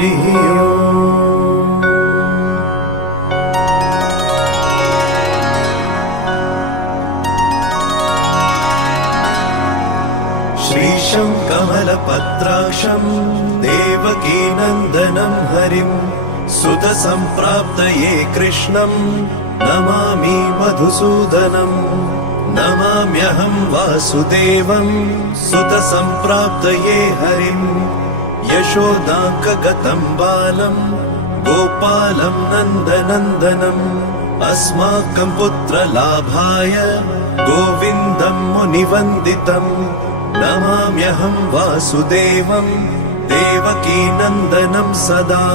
हरिः ओम्। श्रीशं कमलपत्राक्षं देवकीनन्दनं हरिं सुतसम्प्राप्तये कृष्णं नमामि मधुसूदनं। नमाम्यहं वासुदेवं सुतसम्प्राप्तये हरिं यशोदाङ्कगतं बालं गोपालं नन्दनन्दनम्। अस्माकं पुत्रलाभाय गोविन्दं मुनिवन्दितम्। नमाम्यहं वासुदेवं देवकीनन्दनं सदा।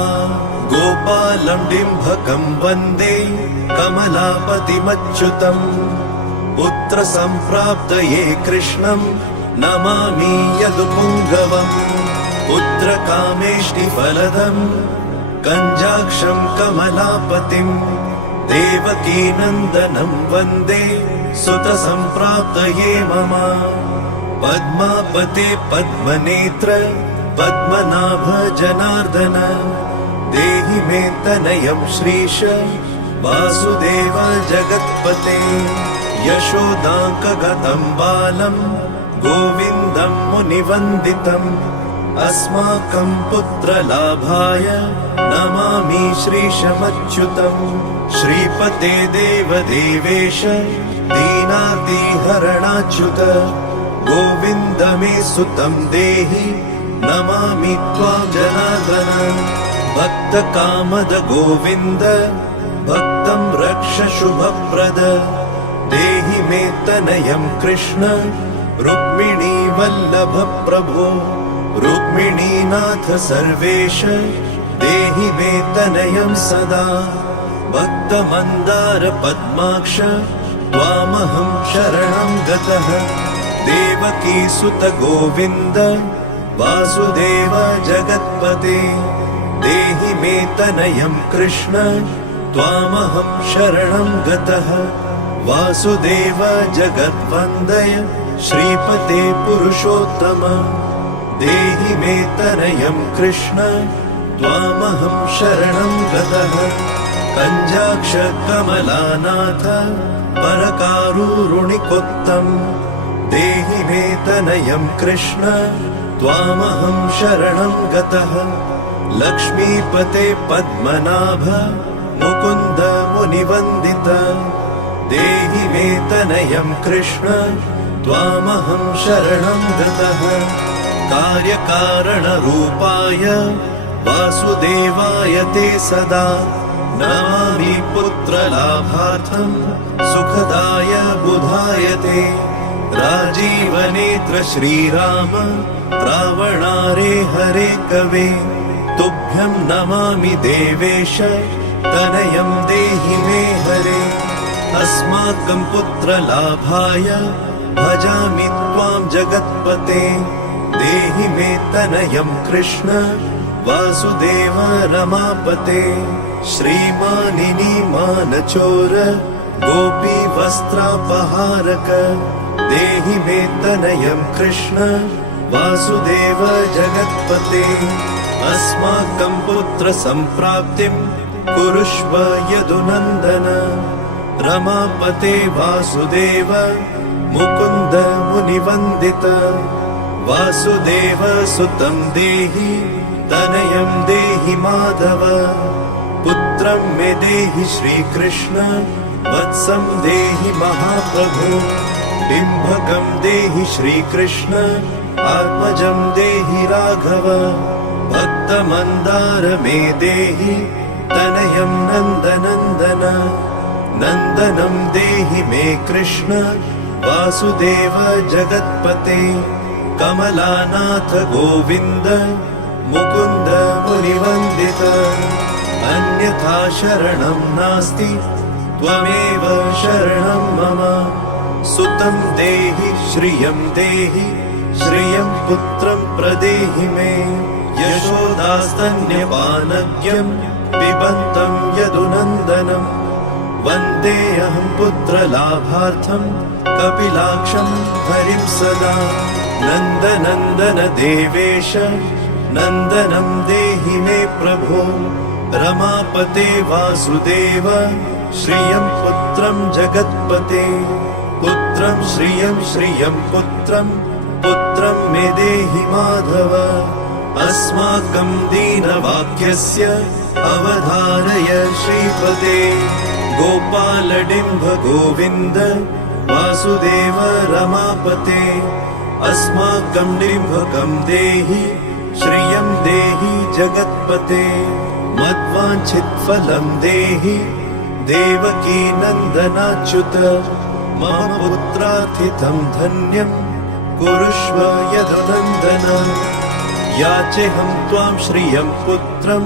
गोपालं डिम्भकं वन्दे कमलापतिमच्युतम्। पुत्रसम्प्राप्तये कृष्णं नमामि यदुपुङ्गवम्। पुत्रकामेष्टिफलदं कञ्जाक्षं कमलापतिं। देवकीनन्दनं वन्दे सुतसम्प्राप्तये मम। पद्मापते पद्मनेत्र पद्मनाभ जनार्दन। देहि मे तनयं श्रीश वासुदेव जगत्पते। यशोदाङ्कगतं बालं गोविन्दं मुनिवन्दितम्। अस्माकं पुत्रलाभाय नमामि श्रीशमच्युतम्। श्रीपते देवदेवेश दीनार्तिहरणाच्युत। गोविन्द मे सुतं देहि नमामि त्वां जनार्दन। भक्तकामद गोविन्द भक्तं रक्ष शुभप्रद। देहि मे तनयं कृष्ण रुक्मिणी वल्लभ प्रभो। रुक्मिणीनाथ सर्वेश देहि मे तनयं सदा। भक्तमन्दार पद्माक्ष त्वामहं शरणं गतः। देवकी सुत गोविन्द वासुदेव जगत्पते। देहि मे तनयं कृष्ण त्वामहं शरणं गतः। वासुदेव जगद्वन्दय श्रीपते पुरुषोत्तम। देहि मे तनयं कृष्ण त्वामहं शरणं गतः। कञ्जाक्ष कमलानाथ परकारुणिकोत्तम। देहि मे तनयं कृष्ण त्वामहं शरणं गतः। लक्ष्मीपते पद्मनाभ मुकुन्द मुनिवन्दित। देहि मे तनयं कृष्ण त्वामहं शरणं गतः। कार्यकारणरूपाय वासुदेवाय ते सदा। नमामि पुत्रलाभार्थं सुखदाय बुधाय ते। राजीवनेत्र श्रीराम रावणारे हरे कवे। तुभ्यं नमामि देवेश तनयं देहि मे हरे। अस्माकं पुत्रलाभाय भजामि त्वां जगत्पते। देहि मे तनयं कृष्ण वासुदेव रमापते। श्रीमानिनी मानचोर गोपी वस्त्रापहारक। देहि मे तनयं कृष्ण वासुदेव जगत्पते। अस्माकं पुत्रसम्प्राप्तिं कुरुष्व यदुनन्दन। रमापते वासुदेव मुकुन्द मुनिवन्दित। वासुदेव सुतं देहि तनयं देहि माधव। पुत्रं मे देहि श्रीकृष्ण वत्सं देहि महाप्रभु। डिम्भकं देहि श्रीकृष्ण आत्मजं देहि राघव। भक्तमन्दार मे देहि तनयं नन्दनन्दन। नन्दनं देहि मे कृष्ण वासुदेव जगत्पते। कमलानाथ गोविन्द मुकुन्द मुनिवन्दित। अन्यथा शरणं नास्ति त्वमेव शरणं मम। सुतं देहि श्रियं देहि श्रियं पुत्रं प्रदेहि मे। यशोदास्तन्यपानज्ञं पिबन्तं यदुनन्दनम्। वन्देऽहं पुत्रलाभार्थं कपिलाक्षं हरिं सदा। नन्दनन्दन देवेश नन्दनं देहि मे प्रभो रमापते वासुदेव श्रियं पुत्रं जगत्पते पुत्रं श्रियं पुत्रं मे देहि माधव अस्माकं दीनवाक्यस्य अवधारय श्रीपते गोपालडिम्ब गोविन्द वासुदेव रमापते अस्माकं डिम्भकं देहि श्रियं देहि जगत्पते मद्वाञ्छितफलं देहि देवकी नन्दनाच्युत मम पुत्रार्थितं धन्यं कुरुष्व यदुनन्दन याचेऽहं त्वां श्रियं पुत्रं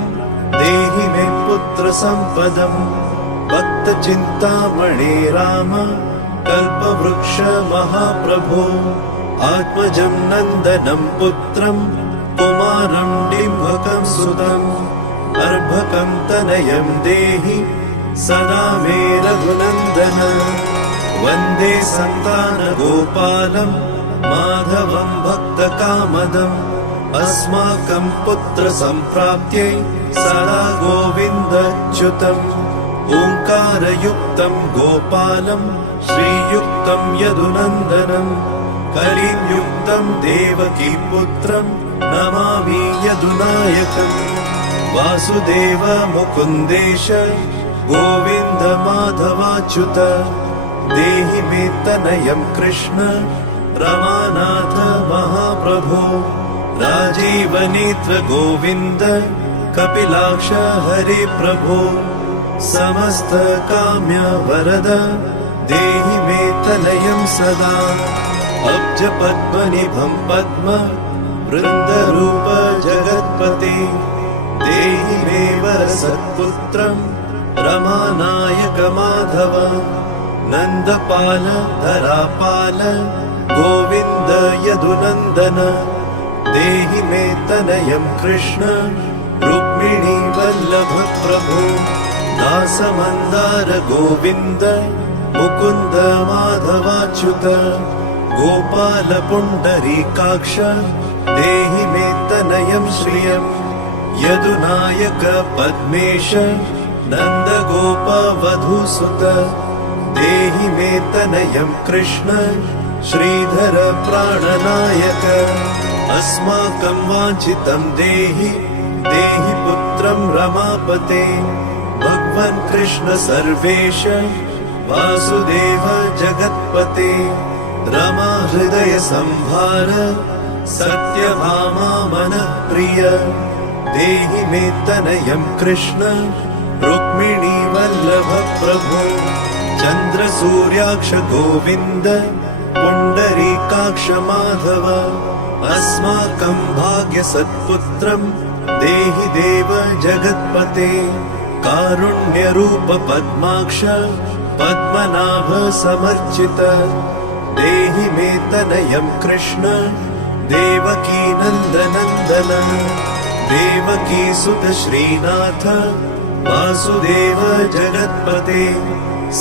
देहि मे पुत्रसम्पदं भक्तचिन्तामणे राम कल्पवृक्ष महाप्रभो आत्मजं नन्दनं पुत्रं कुमारं डिम्भकं सुतम् अर्भकं तनयं देहि सदा मे रघुनन्दन वन्दे सन्तानगोपालं माधवं भक्तकामदम् अस्माकं पुत्रसम्प्राप्त्यै सदा गोविन्दच्युतम् ओङ्कारयुक्तं गोपालं श्रीयुक्तं यदुनन्दनं कलियुक्तं देवकीपुत्रं नमामि यदुनायकम् वासुदेव मुकुन्देश गोविन्द माधवाच्युत देहि मे तनयं कृष्ण रमानाथ महाप्रभो राजीवनेत्र गोविन्द कपिलाक्ष हरे प्रभो समस्त काम्य वरद देहि मे तनयं सदा अब्ज पद्मनिभं पद्म वृन्दरूप जगत्पते देहि मे वरसत्पुत्रं रमानायक माधव नन्दपाल धरापाल गोविन्द यदुनन्दन देहि मे तनयं कृष्ण रुक्मिणी वल्लभ प्रभो दासमन्दार गोविन्द मुकुन्द माधवाच्युत गोपाल पुण्डरीकाक्ष देहि मे तनयं श्रियं यदुनायक पद्मेश नन्दगोप वधूसुत देहि मे तनयं कृष्ण श्रीधर प्राणनायक अस्माकं वाञ्छितं देहि पुत्रं रमापते भगवन् कृष्ण सर्वेश वासुदेव जगत्पते रमा हृदय संभार सत्यभामा मनः प्रिय देहि मे तनयं कृष्ण रुक्मिणी वल्लभ प्रभो चन्द्र सूर्याक्ष गोविन्द पुण्डरीकाक्ष माधव अस्माकं भाग्यसत्पुत्रं देहि देव जगत्पते कारुण्यरूप पद्माक्ष पद्मनाभ समर्चित देहि मे तनयं कृष्ण देवकी नन्दनन्दन देवकी सुत श्रीनाथ वासुदेव जगत्पते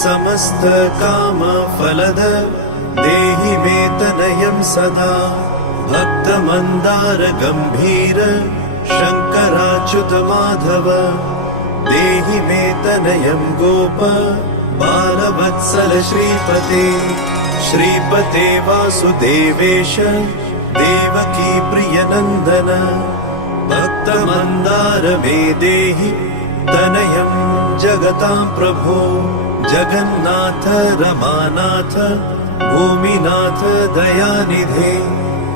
समस्त काम फलद देहि मे तनयं सदा भक्तमन्दार गम्भीर शङ्कराच्युत माधव देहि मे तनयं गोप बालवत्सल श्रीपते श्रीपते वासुदेवेश देवकी प्रियनन्दन भक्तमन्दार मे देहि तनयं जगतां प्रभो जगन्नाथ रमानाथ भूमिनाथ दयानिधे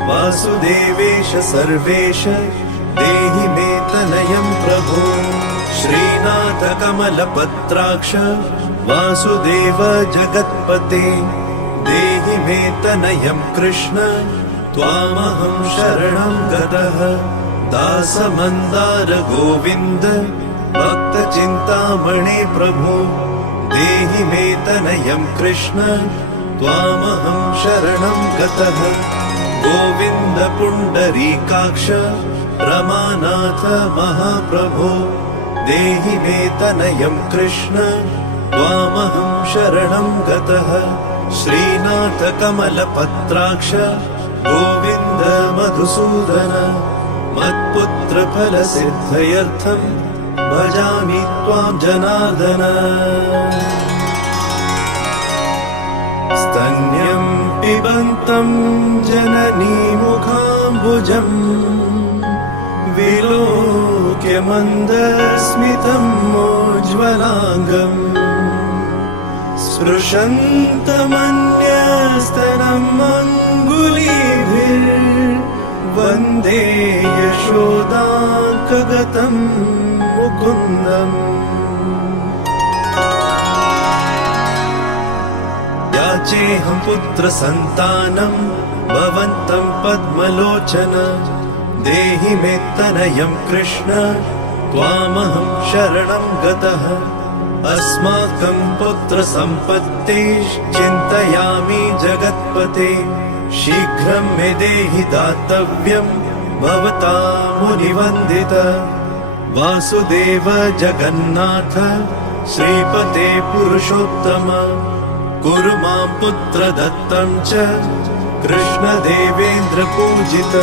वासुदेवेश सर्वेश देहि मे तनयं प्रभो श्रीनाथ कमलपत्राक्ष वासुदेव जगत्पते देहि मे तनयं कृष्ण त्वामहं शरणं गतः दासमन्दार गोविन्द भक्तचिन्तामणे प्रभो देहि मे तनयं कृष्ण त्वामहं शरणं गतः गोविन्द पुण्डरीकाक्ष रमानाथ महाप्रभो देहि मे तनयं कृष्ण त्वामहं शरणं गतः श्रीनाथ कमलपत्राक्ष गोविन्द मधुसूदन मत्पुत्रफलसिद्धयर्थं भजामि त्वां जनार्दन। स्तन्यं पिबन्तं जननीमुखाम्बुजम् विलोक्य मन्दस्मितमोज्ज्वलाङ्गम् स्पृशन्तमन्यस्तनम् अङ्गुलीभिर्वन्दे यशोदाङ्कगतं मुकुन्दम्। याचेऽहं पुत्रसन्तानं भवन्तं पद्मलोचन। देहि मे तनयं कृष्ण त्वामहं शरणं गतः। अस्माकं पुत्रसम्पत्तिश्चिन्तयामि जगत्पते। शीघ्रं मे देहि दातव्यं भवता मुनिवन्दित। वासुदेव जगन्नाथ श्रीपते पुरुषोत्तम। कुरु मां पुत्रदत्तं च कृष्णदेवेन्द्र पूजित।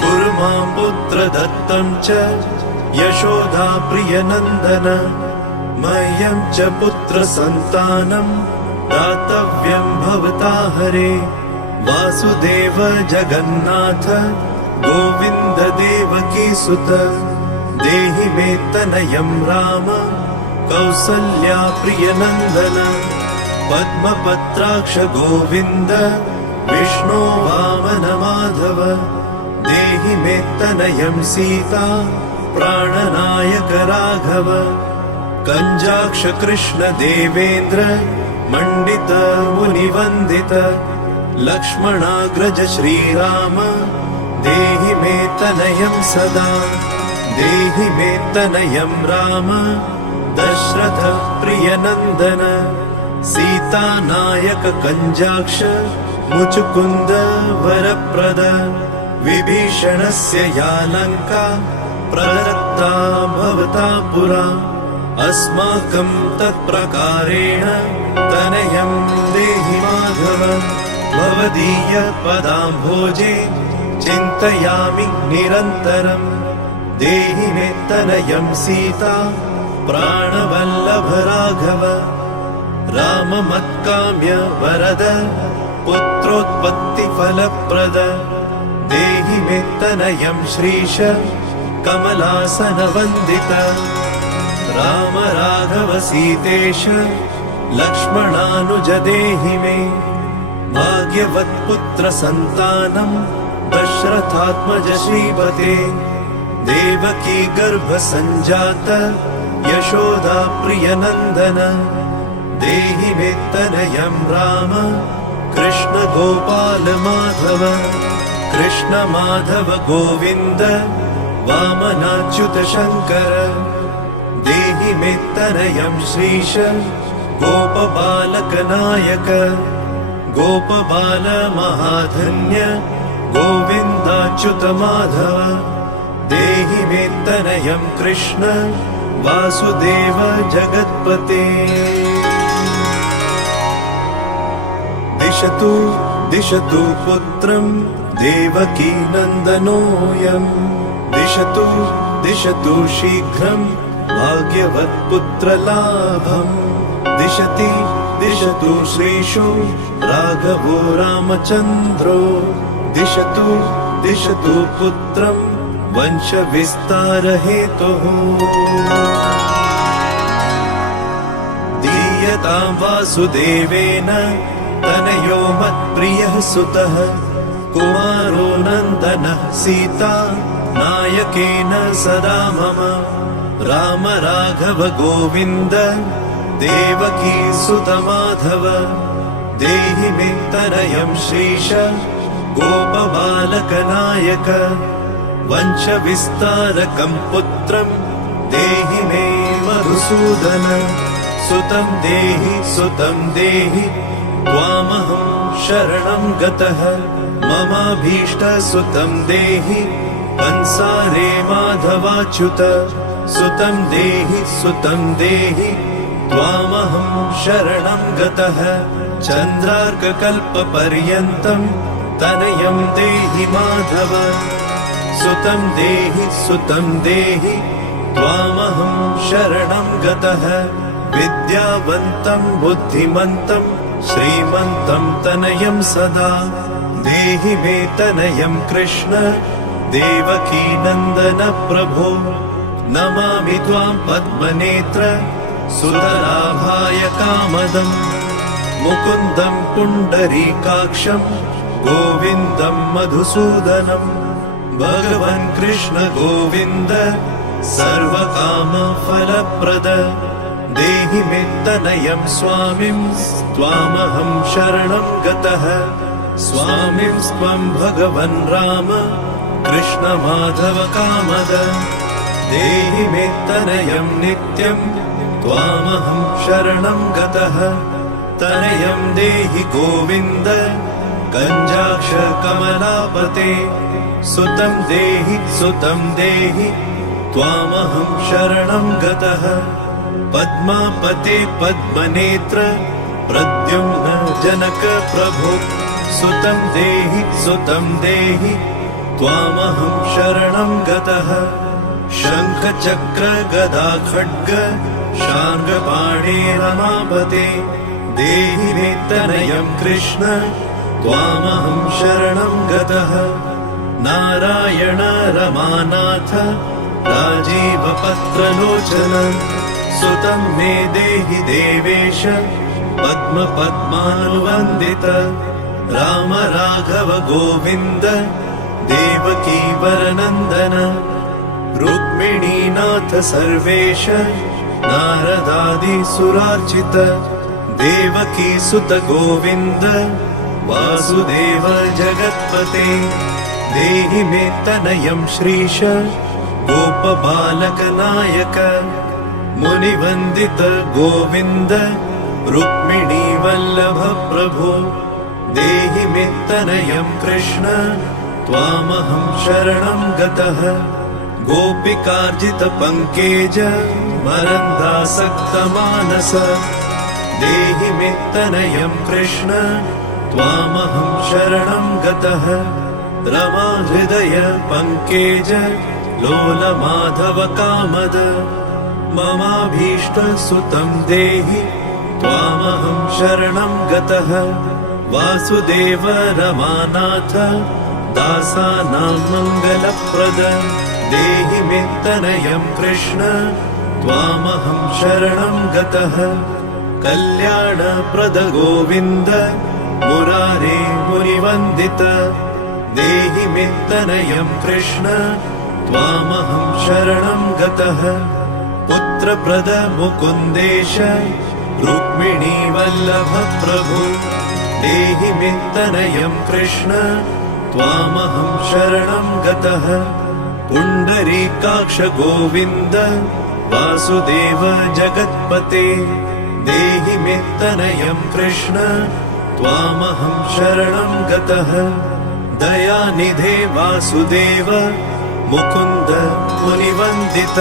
कुरु मां पुत्रदत्तं च यशोदा प्रियनन्दन। मह्यं च पुत्रसन्तानं दातव्यं भवता हरे। वासुदेव जगन्नाथ गोविन्द देवकी सुत। देहि मे तनयं राम कौसल्या प्रियनन्दन। पद्मपत्राक्ष गोविन्द विष्णो वामन माधव। देहि मे तनयं सीता प्राणनायक राघव। कञ्जाक्ष कृष्ण देवेन्द्र मण्डित मुनिवन्दित। लक्ष्मणाग्रज श्रीराम देहि मे तनयं सदा। देहि मे तनयं राम दशरथ प्रियनन्दन। सीतानायक कञ्जाक्ष मुचुकुन्द वरप्रद। विभीषणस्य या लङ्का प्रदत्ता भवता पुरा। अस्माकं तत्प्रकारेण तनयं देहि माधव। भवदीय पदाम्भोजे चिन्तयामि निरन्तरम्। देहि मे तनयं सीता प्राणवल्लभ राघव। राम मत्काम्य वरद पुत्रोत्पत्तिफलप्रद। देहि मे तनयं श्रीश कमलासनवन्दित। राम राघव सीतेश लक्ष्मणानुज देहि मे। भाग्यवत्पुत्र सन्तानं दशरथात्मज श्रीपते। देवकी गर्भ सञ्जात यशोदा प्रियनन्दन। देहि मे तनयं राम कृष्ण गोपाल माधव। कृष्ण माधव गोविन्द वामनाच्युत शङ्कर। देहि मे तनयं श्रीश गोपबालक नायक। गोपबाल महाधन्य गोविन्दाच्युत माधव। देहि मे तनयं कृष्ण वासुदेव जगत्पते। दिशतु दिशतु पुत्रं देवकी नन्दनोऽयं। दिशतु दिशतु शीघ्रं भाग्यवत्पुत्रलाभम्। दिशति दिशतु श्रीशो राघवो रामचन्द्रो। दिशतु दिशतु पुत्रं वंशविस्तारहेतुः। दीयतां वासुदेवेन तनयो मत्प्रियः सुतः। कुमारो नन्दनः सीता नायकेन सदा मम। राम राघव गोविन्द देवकी सुत माधव। देहि मे तनयं श्रीश गोपबालक नायक। वंशविस्तारकं पुत्रं देहि मे मधुसूदन। सुतं देहि त्वामहं शरणं गतः। ममाभीष्टसुतं देहि कंसारे माधवाच्युत। सुतं देहि त्वामहं शरणं गतः। चन्द्रार्ककल्पपर्यन्तं तनयं देहि माधव। सुतं देहि सुतं देहि त्वामहं शरणं गतः विद्यावन्तं बुद्धिमन्तं श्रीमन्तं तनयं सदा देहि मे तनयं कृष्ण देवकीनन्दन प्रभो नमामि त्वां पद्मनेत्र सुतलाभाय कामदं मुकुन्दं पुण्डरीकाक्षं गोविन्दं मधुसूदनं भगवन् कृष्ण गोविन्द सर्वकामफलप्रद देहि मे तनयं स्वामिं त्वामहं शरणं गतः स्वामिं त्वं भगवन् राम कृष्ण माधव कामद देहि मे तनयं नित्यं त्वामहं शरणं गतः तनयं देहि गोविन्द कञ्जाक्ष कमलापते सुतं देहि त्वामहं शरणं गतः पद्मापते पद्मनेत्र प्रद्युम्न जनक प्रभो सुतं देहि त्वामहं शरणं गतः शङ्ख चक्र गदा खड्ग शार्ङ्गपाणे रमापते देहि मे तनयं कृष्ण त्वामहं शरणं गतः नारायण रमानाथ राजीवपत्रलोचन सुतं मे देहि देवेश पद्मपद्मानुवन्दित राम राघव गोविन्द देवकी वरनन्दन रुक्मिणीनाथ सर्वेश नारदादिसुरार्चित देवकी सुत गोविन्द वासुदेव जगत्पते देहि मे तनयं श्रीश गोपबालक नायक मुनिवन्दित गोविन्द रुक्मिणी वल्लभ प्रभो देहि मे तनयं कृष्ण त्वामहं शरणं गतः गोपिकार्जित पङ्केज मरन्दासक्त मानस देहि मे तनयं कृष्ण त्वामहं शरणं गतः रमा हृदय पङ्केज लोल माधव कामद ममाभीष्ट सुतं देहि त्वामहं शरणं गतः वासुदेव रमानाथ दासानां मङ्गलप्रद देहि मे तनयं कृष्ण त्वामहं शरणं गतः कल्याणप्रद गोविन्द मुरारे मुनिवन्दित देहि मे तनयं कृष्ण त्वामहं शरणं गतः पुत्रप्रद मुकुन्देश रुक्मिणी वल्लभ प्रभु देहि मे तनयं कृष्ण त्वामहं शरणं गतः पुण्डरीकाक्ष गोविन्द वासुदेव जगत्पते देहि मे तनयं कृष्ण त्वामहं शरणं गतः दयानिधे वासुदेव मुकुन्द मुनिवन्दित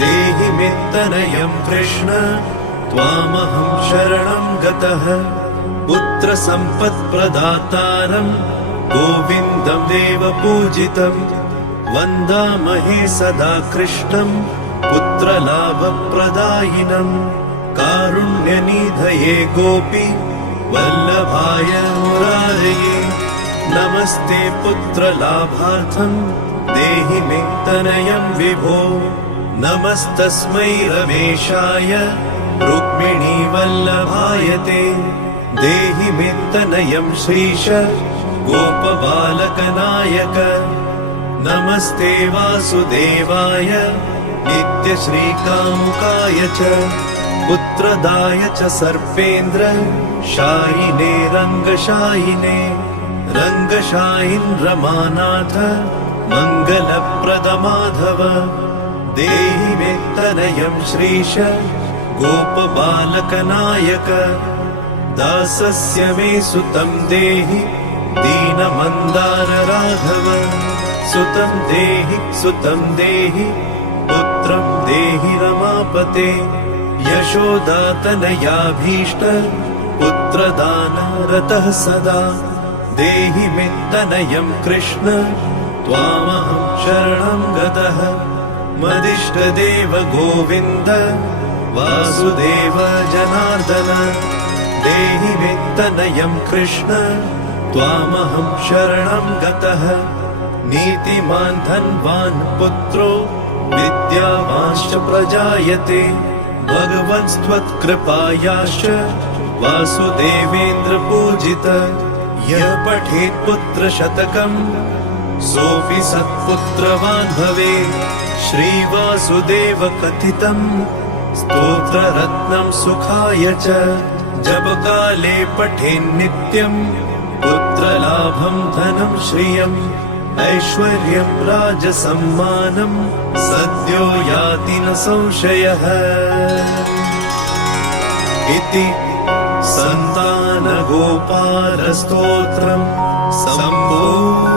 देहि मे तनयं कृष्ण त्वामहं शरणं गतः पुत्रसम्पत्प्रदातारं गोविन्दं देवपूजितं वन्दामहे सदा कृष्णं पुत्रलाभप्रदायिनं कारुण्यनिधये गोपी वल्लभाय मुरारये नमस्ते पुत्रलाभार्थं देहि मे तनयं विभो नमस्तस्मै रमेशाय रुक्मिणी वल्लभाय ते देहि मे तनयं श्रीश गोपबालकनायक नमस्ते वासुदेवाय नित्यश्रीकामुकाय च पुत्रदाय च सर्पेन्द्र शायिने रङ्गशायिने रङ्गशायिन् रमानाथ मङ्गलप्रद माधव देहि मे तनयं श्रीश गोपबालकनायक दासस्य मे सुतं देहि दीनमन्दार राघव सुतं देहि पुत्रं देहि रमापते यशोदातनयाभीष्ट पुत्रदान रतः सदा देहि मे तनयं कृष्ण त्वामहं शरणं गतः मदिष्टदेव गोविन्द वासुदेव जनार्दन देहि वित्तनयं कृष्ण त्वामहं शरणं गतः नीतिमान् धनवान् पुत्रो विद्यावांश्च प्रजायते भगवत्स्त्वत्कृपायाश्च वासुदेवेन्द्र पूजित यः पठेत् पुत्रशतकम् सोऽपि सत्पुत्रवान् भवेत् श्रीवासुदेव कथितम् स्तोत्ररत्नं सुखाय च जपकाले पठेन्नित्यम् पुत्रलाभं धनं श्रियम् ऐश्वर्यं राजसम्मानं सद्यो याति न संशयः इति सन्तानगोपालस्तोत्रम् सम्पूर्णम्।